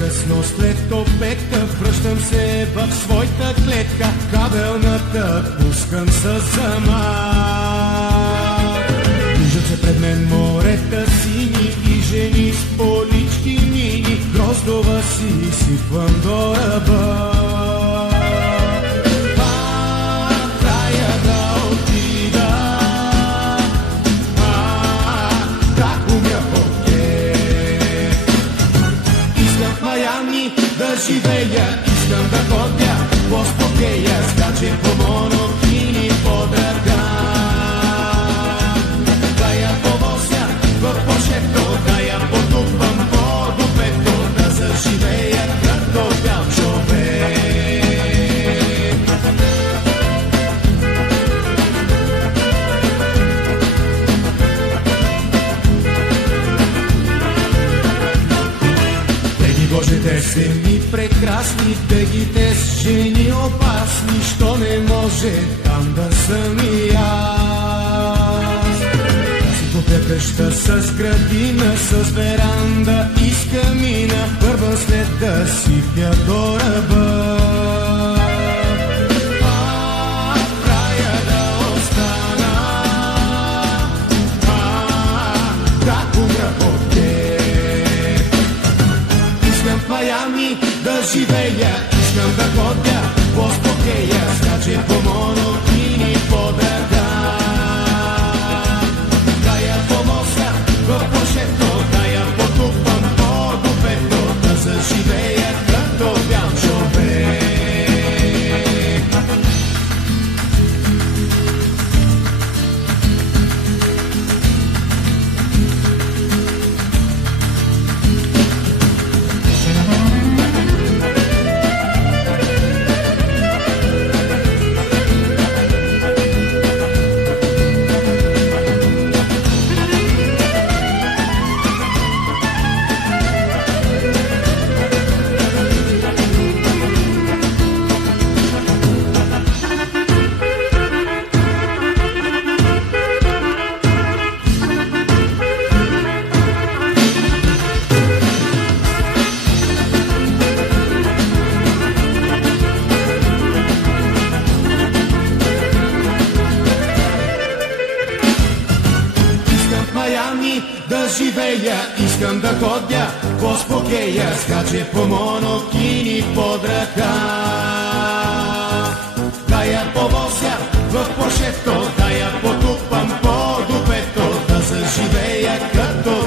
Късно след обедта връщам се в своята клетка, кабелната пускам с замах. Виждат се пред мен морета сини и жени с полички мини, гроздова си сипвам до ръба. Да живея, искам да ходя по спокея, скаче по монокини под ръка. Да я повозя в пошето, да я потупвам по дупето, да заживея като бял човек. Божите се ми прекрасни, тегите с жени опасни, що не може там да съм и аз. Да си купя къща с градина, с веранда и с камина, първа след да си пя до ръба. Да живея, искам да ходя по спокея, скаче по монокини под ръка. Да я помося в пошето, да я потупам по дупето, да заживея като бял човек. Да живея, искам да ходя по спокея, скаче по монокини под ръка. Да я повозя в пошето, да я потупам по дупето, да заживея като